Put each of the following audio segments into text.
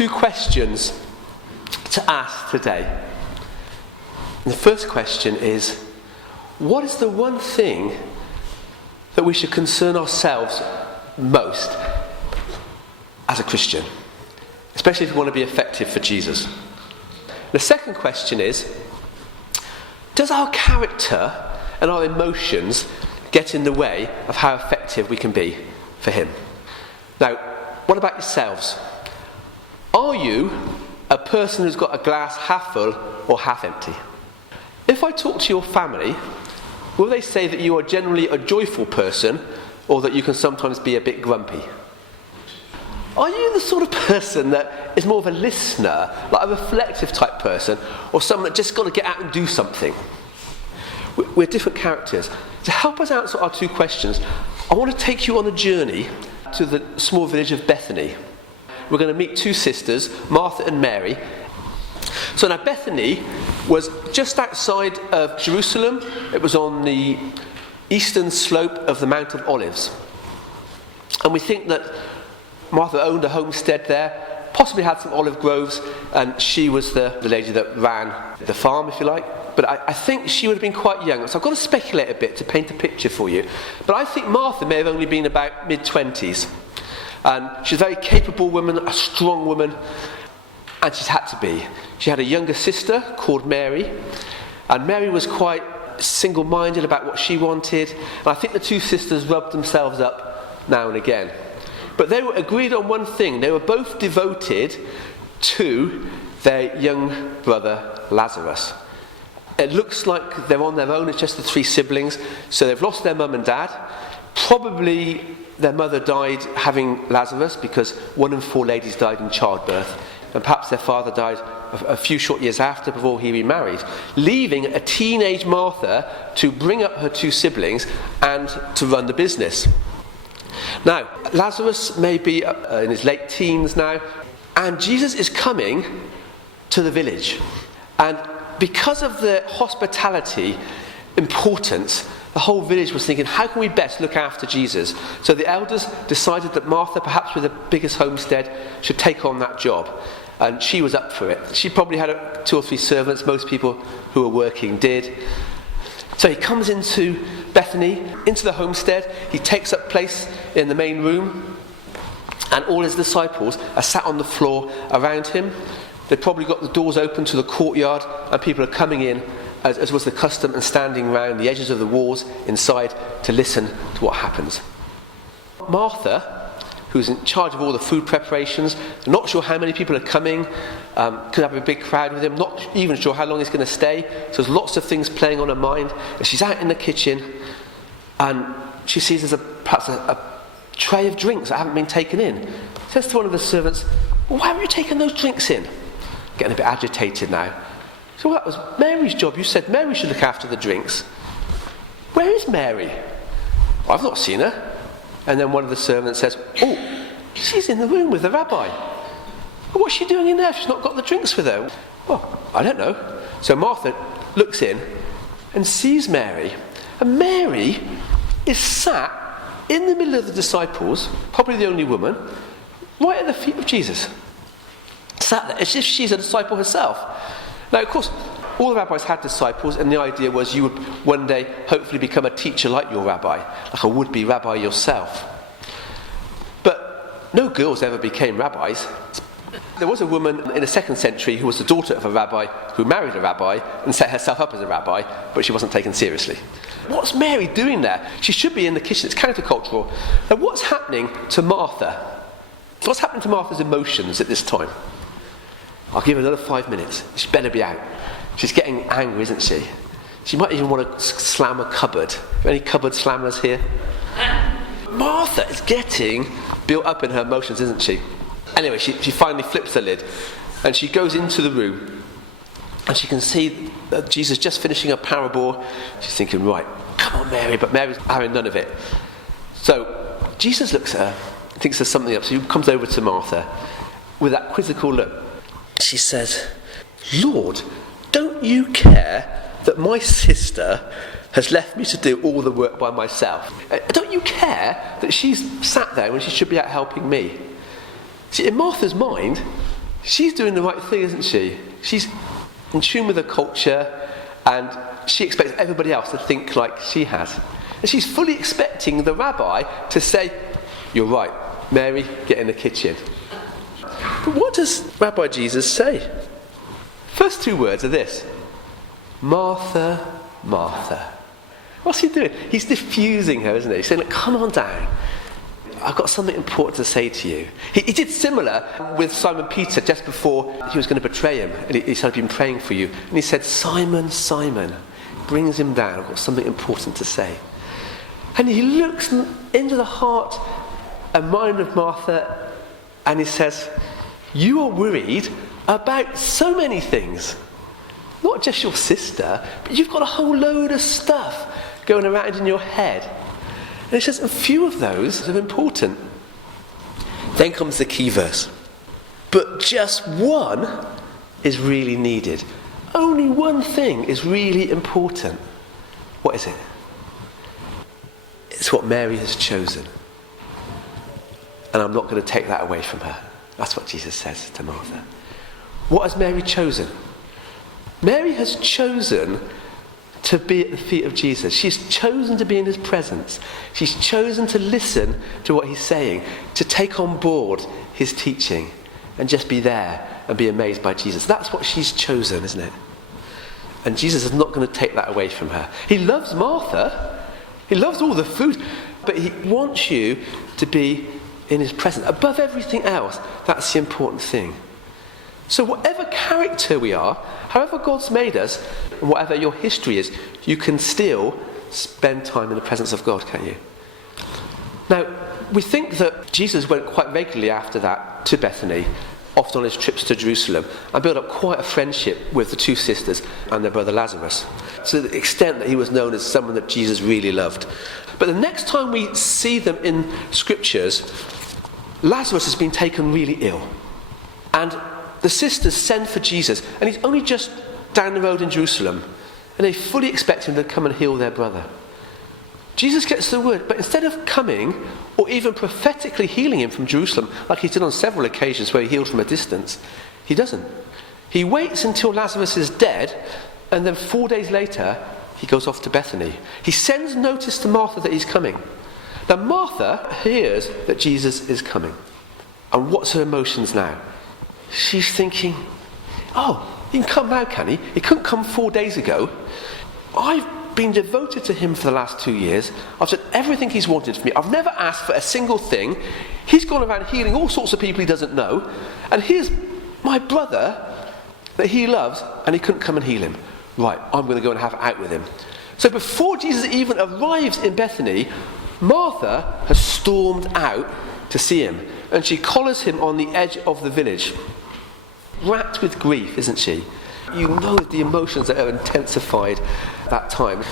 two questions to ask today. And the first question is, what is the one thing that we should concern ourselves most as a Christian? Especially if we want to be effective for Jesus. The second question is, does our character and our emotions get in the way of how effective we can be for him? Now, what about yourselves? Are you a person who's got a glass half full or half empty? If I talk to your family, will they say that you are generally a joyful person or that you can sometimes be a bit grumpy? Are you the sort of person that is more of a listener, like a reflective type person, or someone that just got to get out and do something? We're different characters. To help us answer our two questions, I want to take you on a journey to the small village of Bethany. We're going to meet two sisters, Martha and Mary. So now Bethany was just outside of Jerusalem. It was on the eastern slope of the Mount of Olives. And we think that Martha owned a homestead there, possibly had some olive groves, and she was the lady that ran the farm, if you like. But I think she would have been quite young. So I've got to speculate a bit to paint a picture for you. But I think Martha may have only been about mid-20s. And she's a very capable woman, a strong woman, and she's had to be. She had a younger sister called Mary, and Mary was quite single-minded about what she wanted. And I think the two sisters rubbed themselves up now and again. But they were agreed on one thing. They were both devoted to their young brother Lazarus. It looks like they're on their own. It's just the three siblings. So they've lost their mum and dad. Probably their mother died having Lazarus, because 1 in 4 ladies died in childbirth. And perhaps their father died a few short years after, before he remarried, leaving a teenage Martha to bring up her two siblings and to run the business. Now, Lazarus may be in his late teens now, and Jesus is coming to the village. And because of the hospitality importance, the whole village was thinking, how can we best look after Jesus? So the elders decided that Martha, perhaps with the biggest homestead, should take on that job. And she was up for it. She probably had 2 or 3 servants. Most people who were working did. So he comes into Bethany, into the homestead. He takes up place in the main room, and all his disciples are sat on the floor around him. They've probably got the doors open to the courtyard, and people are coming in, as was the custom, and standing around the edges of the walls inside to listen to what happens. Martha, who's in charge of all the food preparations, not sure how many people are coming, could have a big crowd with him, not even sure how long he's going to stay, so there's lots of things playing on her mind. And she's out in the kitchen, and she sees there's perhaps a tray of drinks that haven't been taken in. Says to one of the servants, well, why haven't you taken those drinks in? Getting a bit agitated now. So that was Mary's job. You said Mary should look after the drinks. Where is Mary? Well, I've not seen her. And then one of the servants says, oh, she's in the room with the rabbi. Well, what's she doing in there? She's not got the drinks with her. Well, I don't know. So Martha looks in and sees Mary. And Mary is sat in the middle of the disciples, probably the only woman, right at the feet of Jesus. Sat there as if she's a disciple herself. Now, of course, all the rabbis had disciples, and the idea was you would one day hopefully become a teacher like your rabbi, like a would-be rabbi yourself. But no girls ever became rabbis. There was a woman in the 2nd century who was the daughter of a rabbi who married a rabbi and set herself up as a rabbi, but she wasn't taken seriously. What's Mary doing there? She should be in the kitchen. It's countercultural. Now, what's happening to Martha? What's happening to Martha's emotions at this time? I'll give her another 5 minutes. She better be out. She's getting angry, isn't she? She might even want to slam a cupboard. Any cupboard slammers here? Martha is getting built up in her emotions, isn't she? Anyway, she finally flips the lid, and she goes into the room, and she can see that Jesus just finishing a parable. She's thinking, right, come on, Mary, but Mary's having none of it. So Jesus looks at her, thinks there's something up, so he comes over to Martha with that quizzical look. She says, Lord, don't you care that my sister has left me to do all the work by myself? Don't you care that she's sat there when she should be out helping me? See, in Martha's mind, she's doing the right thing, isn't she? She's in tune with her culture, and she expects everybody else to think like she has. And she's fully expecting the rabbi to say, "You're right, Mary, get in the kitchen." But what does Rabbi Jesus say? First two words are this: Martha, Martha. What's he doing? He's diffusing her, isn't he? He's saying, "Look, come on down. I've got something important to say to you." He did similar with Simon Peter just before he was going to betray him. And he said, "I've been praying for you." And he said, "Simon, Simon," brings him down. "I've got something important to say." And he looks into the heart and mind of Martha, and he says, "You are worried about so many things. Not just your sister, but you've got a whole load of stuff going around in your head." And he says, a few of those are important. Then comes the key verse. But just one is really needed. Only one thing is really important. What is it? It's what Mary has chosen. And I'm not going to take that away from her. That's what Jesus says to Martha. What has Mary chosen? Mary has chosen to be at the feet of Jesus. She's chosen to be in his presence. She's chosen to listen to what he's saying, to take on board his teaching, and just be there and be amazed by Jesus. That's what she's chosen, isn't it? And Jesus is not going to take that away from her. He loves Martha. He loves all the food. But he wants you to be in his presence. Above everything else, that's the important thing. So whatever character we are, however God's made us, and whatever your history is, you can still spend time in the presence of God, can't you? Now, we think that Jesus went quite regularly after that to Bethany, often on his trips to Jerusalem, and built up quite a friendship with the two sisters and their brother Lazarus, to the extent that he was known as someone that Jesus really loved. But the next time we see them in scriptures, Lazarus has been taken really ill. And the sisters send for Jesus, and he's only just down the road in Jerusalem, and they fully expect him to come and heal their brother. Jesus gets the word, but instead of coming, or even prophetically healing him from Jerusalem, like he did on several occasions where he healed from a distance, he doesn't. He waits until Lazarus is dead, and then 4 days later, he goes off to Bethany. He sends notice to Martha that he's coming. Now Martha hears that Jesus is coming. And what's her emotions now? She's thinking, "Oh, he can come now, can he? He couldn't come 4 days ago. I've been devoted to him for the last 2 years. I've done everything he's wanted from me. I've never asked for a single thing. He's gone around healing all sorts of people he doesn't know. And here's my brother that he loves, and he couldn't come and heal him. Right, I'm going to go and have it out with him." So before Jesus even arrives in Bethany, Martha has stormed out to see him. And she collars him on the edge of the village. Racked with grief, isn't she? You know the emotions that are intensified at that time.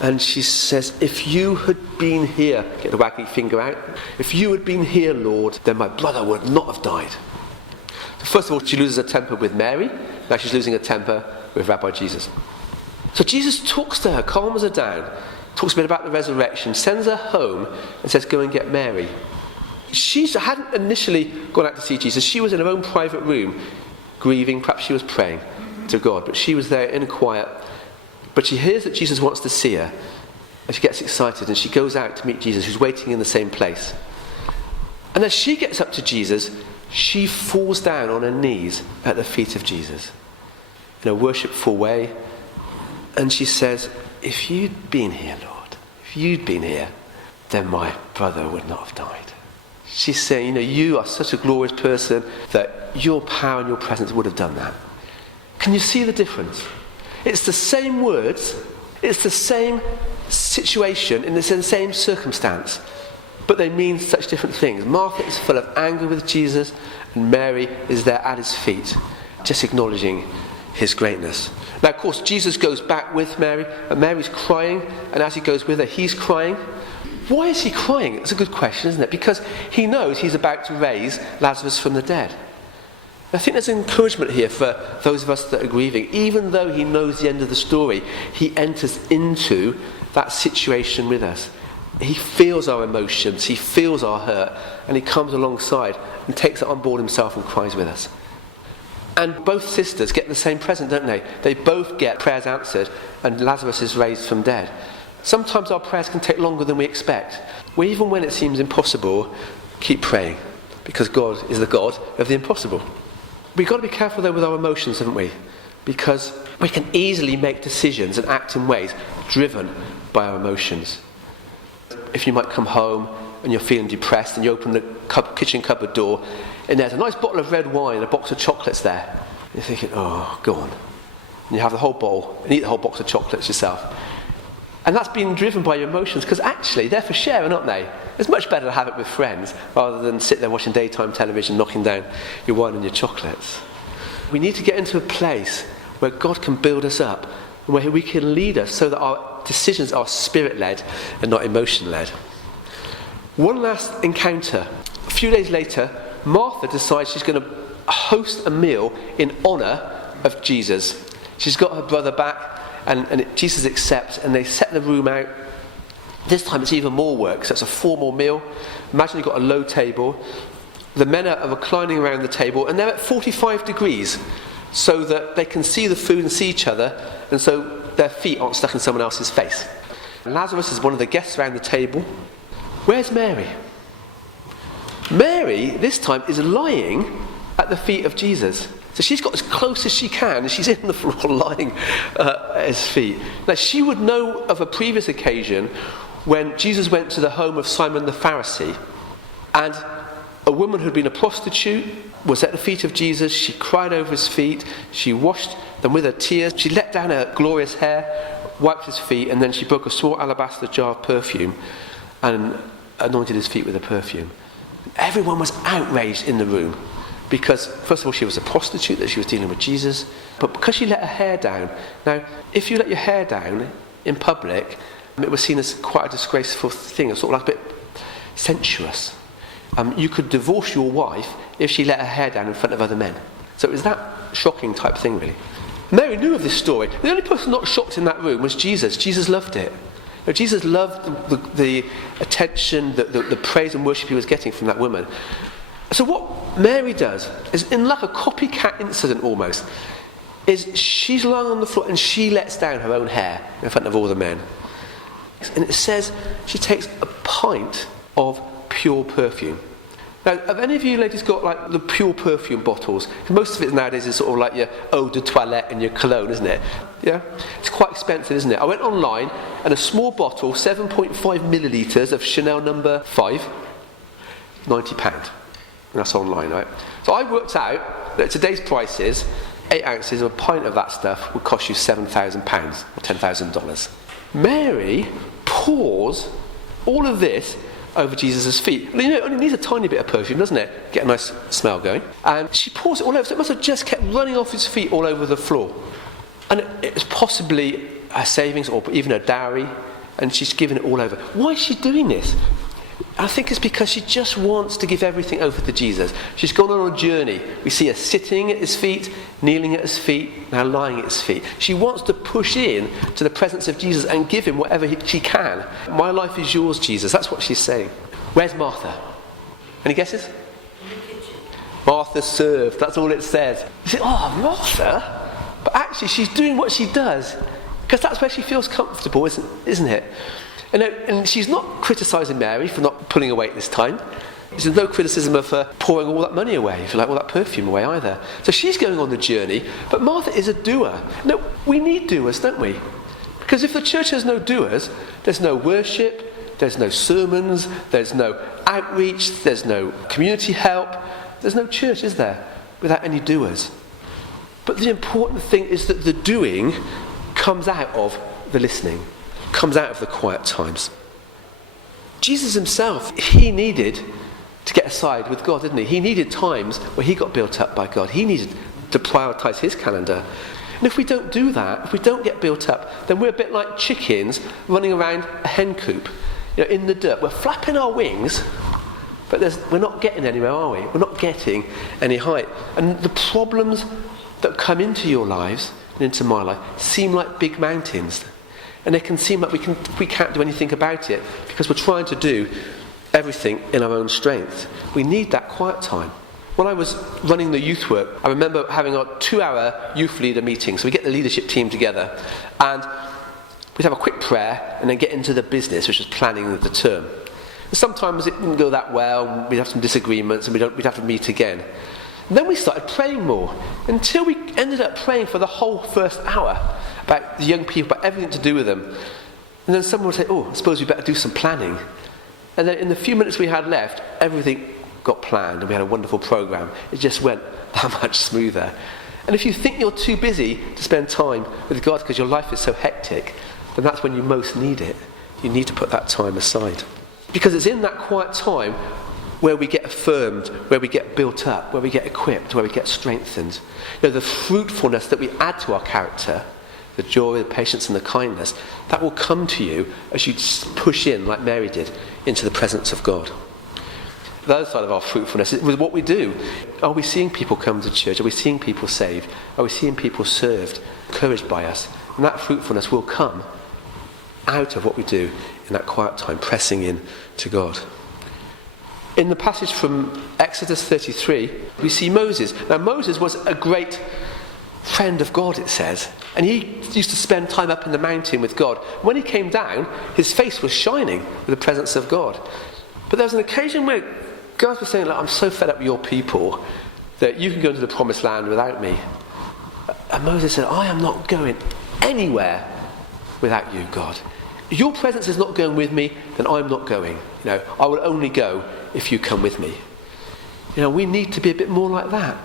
And she says, "If you had been here," get the waggly finger out, "if you had been here, Lord, then my brother would not have died." So first of all, she loses her temper with Mary. Now she's losing her temper with Rabbi Jesus. So Jesus talks to her, calms her down, talks a bit about the resurrection, sends her home, and says, "Go and get Mary." She hadn't initially gone out to see Jesus. She was in her own private room, grieving. Perhaps she was praying to God, but she was there in quiet. But she hears that Jesus wants to see her, and she gets excited, and she goes out to meet Jesus, who's waiting in the same place. And as she gets up to Jesus, she falls down on her knees at the feet of Jesus in a worshipful way, and she says, "If you'd been here, Lord, if you'd been here, then my brother would not have died." She's saying, you are such a glorious person that your power and your presence would have done that. Can you see the difference? It's the same words, it's the same situation, and it's the same circumstance, but they mean such different things. Martha is full of anger with Jesus, and Mary is there at his feet, just acknowledging his greatness. Now, of course, Jesus goes back with Mary, and Mary's crying, and as he goes with her, he's crying. Why is he crying? It's a good question, isn't it? Because he knows he's about to raise Lazarus from the dead. I think there's an encouragement here for those of us that are grieving. Even though he knows the end of the story, he enters into that situation with us. He feels our emotions, he feels our hurt, and he comes alongside and takes it on board himself and cries with us. And both sisters get the same present, don't they? They both get prayers answered, and Lazarus is raised from dead. Sometimes our prayers can take longer than we expect. Well, even when it seems impossible, keep praying, because God is the God of the impossible. We've got to be careful, though, with our emotions, haven't we? Because we can easily make decisions and act in ways driven by our emotions. If you might come home and you're feeling depressed and you open the kitchen cupboard door and there's a nice bottle of red wine and a box of chocolates there. You're thinking, oh, go on. And you have the whole bowl and eat the whole box of chocolates yourself. And that's being driven by your emotions, because actually they're for sharing, aren't they? It's much better to have it with friends rather than sit there watching daytime television, knocking down your wine and your chocolates. We need to get into a place where God can build us up and where he can lead us so that our decisions are spirit-led and not emotion-led. One last encounter. A few days later, Martha decides she's going to host a meal in honour of Jesus. She's got her brother back, and Jesus accepts, and they set the room out. This time it's even more work, so it's a formal meal. Imagine you've got a low table. The men are reclining around the table, and they're at 45 degrees, so that they can see the food and see each other, and so their feet aren't stuck in someone else's face. Lazarus is one of the guests around the table. Where's Mary? Mary, this time, is lying at the feet of Jesus. So she's got as close as she can, and she's in the floor lying at his feet. Now, she would know of a previous occasion when Jesus went to the home of Simon the Pharisee, and a woman who'd been a prostitute was at the feet of Jesus. She cried over his feet. She washed them with her tears. She let down her glorious hair, wiped his feet, and then she broke a small alabaster jar of perfume and anointed his feet with the perfume. Everyone was outraged in the room because, first of all, she was a prostitute, that she was dealing with Jesus, but because she let her hair down. Now, if you let your hair down in public, it was seen as quite a disgraceful thing, sort of like a bit sensuous. You could divorce your wife if she let her hair down in front of other men. So it was that shocking type thing, really. Mary knew of this story. The only person not shocked in that room was Jesus. Jesus loved it. Now, Jesus loved the attention, the praise and worship he was getting from that woman. So what Mary does is, in like a copycat incident almost, is she's lying on the floor and she lets down her own hair in front of all the men. And it says she takes a pint of pure perfume. Now, have any of you ladies got like the pure perfume bottles? Most of it nowadays is sort of like your eau de toilette and your cologne, isn't it? Yeah? It's quite expensive, isn't it? I went online and a small bottle, 7.5 millilitres of Chanel number 5, £90. And that's online, right? So I worked out that today's prices, 8 ounces of a pint of that stuff would cost you £7,000 or $10,000. Mary pours all of this over Jesus' feet. You know, it only needs a tiny bit of perfume, doesn't it? Get a nice smell going. And she pours it all over, so it must have just kept running off his feet all over the floor. And it was possibly her savings or even her dowry, and she's given it all over. Why is she doing this? I think it's because she just wants to give everything over to Jesus. She's gone on a journey. We see her sitting at his feet, kneeling at his feet, now lying at his feet. She wants to push in to the presence of Jesus and give him whatever she can. My life is yours, Jesus. That's what she's saying. Where's Martha? Any guesses? In the kitchen. Martha served. That's all it says. You say, oh, Martha? But actually, she's doing what she does because that's where she feels comfortable, isn't it? And she's not criticising Mary for not pulling away this time. There's no criticism of her pouring all that money away, if you like, all that perfume away either. So she's going on the journey, but Martha is a doer. No, we need doers, don't we? Because if the church has no doers, there's no worship, there's no sermons, there's no outreach, there's no community help. There's no church, is there, without any doers? But the important thing is that the doing comes out of the listening, comes out of the quiet times. Jesus himself, he needed to get aside with God, didn't he? He needed times where he got built up by God. He needed to prioritise his calendar. And if we don't do that, if we don't get built up, then we're a bit like chickens running around a hen coop, in the dirt. We're flapping our wings, but we're not getting anywhere, are we? We're not getting any height. And the problems that come into your lives and into my life seem like big mountains. And it can seem like we can't do anything about it because we're trying to do everything in our own strength. We need that quiet time. When I was running the youth work, I remember having a 2-hour youth leader meeting. So we get the leadership team together and we'd have a quick prayer and then get into the business, which was planning of the term. And sometimes it didn't go that well, we'd have some disagreements and we'd have to meet again. And then we started praying more until we ended up praying for the whole first hour about the young people, about everything to do with them. And then someone would say, I suppose we better do some planning. And then in the few minutes we had left, everything got planned and we had a wonderful program. It just went that much smoother. And if you think you're too busy to spend time with God because your life is so hectic, then that's when you most need it. You need to put that time aside. Because it's in that quiet time where we get affirmed, where we get built up, where we get equipped, where we get strengthened. The fruitfulness that we add to our character, the joy, the patience and the kindness, that will come to you as you push in, like Mary did, into the presence of God. The other side of our fruitfulness is with what we do. Are we seeing people come to church? Are we seeing people saved? Are we seeing people served, encouraged by us? And that fruitfulness will come out of what we do in that quiet time, pressing in to God. In the passage from Exodus 33, we see Moses. Now Moses was a great friend of God, it says. And he used to spend time up in the mountain with God. When he came down, his face was shining with the presence of God. But there was an occasion where God was saying, I'm so fed up with your people that you can go into the promised land without me. And Moses said, I am not going anywhere without you, God. If your presence is not going with me, then I'm not going. I will only go if you come with me. We need to be a bit more like that.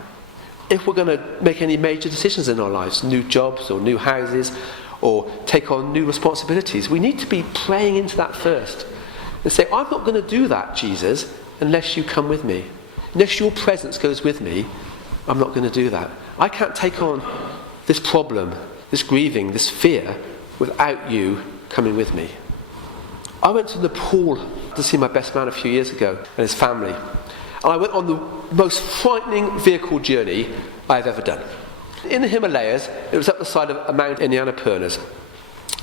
If we're going to make any major decisions in our lives, new jobs or new houses, or take on new responsibilities, we need to be praying into that first. And say, I'm not going to do that, Jesus, unless you come with me. Unless your presence goes with me, I'm not going to do that. I can't take on this problem, this grieving, this fear, without you coming with me. I went to Nepal to see my best man a few years ago and his family. And I went on the most frightening vehicle journey I've ever done. In the Himalayas, it was up the side of a mountain in the Annapurnas.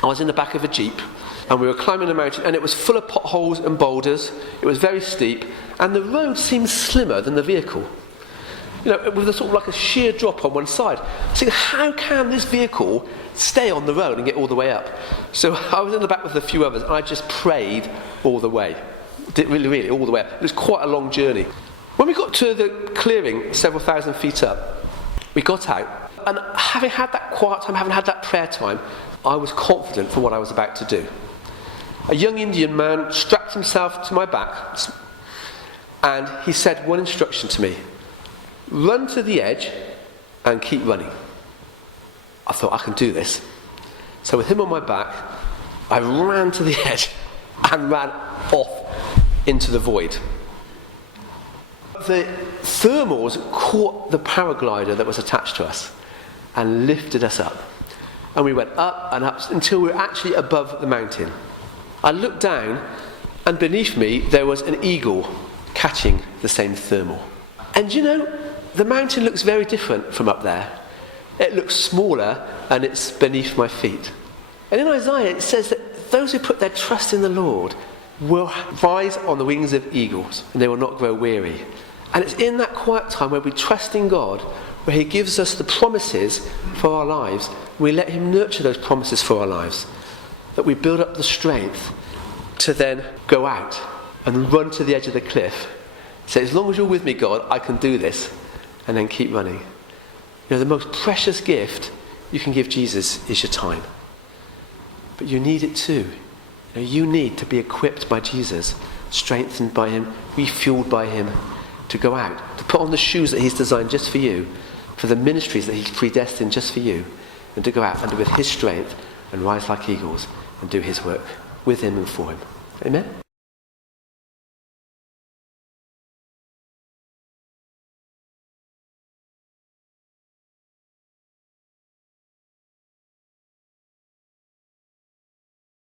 I was in the back of a jeep and we were climbing the mountain and it was full of potholes and boulders. It was very steep and the road seemed slimmer than the vehicle. With a sort of like a sheer drop on one side. I was thinking, how can this vehicle stay on the road and get all the way up? So I was in the back with a few others and I just prayed all the way. Really, all the way up. It was quite a long journey. When we got to the clearing, several thousand feet up, we got out. And having had that quiet time, having had that prayer time, I was confident for what I was about to do. A young Indian man strapped himself to my back and he said one instruction to me: run to the edge and keep running. I thought, I can do this. So with him on my back, I ran to the edge and ran off into the void. The thermals caught the paraglider that was attached to us and lifted us up. And we went up and up until we were actually above the mountain. I looked down and beneath me there was an eagle catching the same thermal. And the mountain looks very different from up there. It looks smaller and it's beneath my feet. And in Isaiah it says that those who put their trust in the Lord will rise on the wings of eagles and they will not grow weary. And it's in that quiet time where we trust in God, where he gives us the promises for our lives, we let him nurture those promises for our lives, that we build up the strength to then go out and run to the edge of the cliff. Say, as long as you're with me, God, I can do this. And then keep running. The most precious gift you can give Jesus is your time. But you need it too. You need to be equipped by Jesus, strengthened by him, refueled by him, to go out, to put on the shoes that he's designed just for you, for the ministries that he's predestined just for you, and to go out and with his strength and rise like eagles and do his work with him and for him. Amen?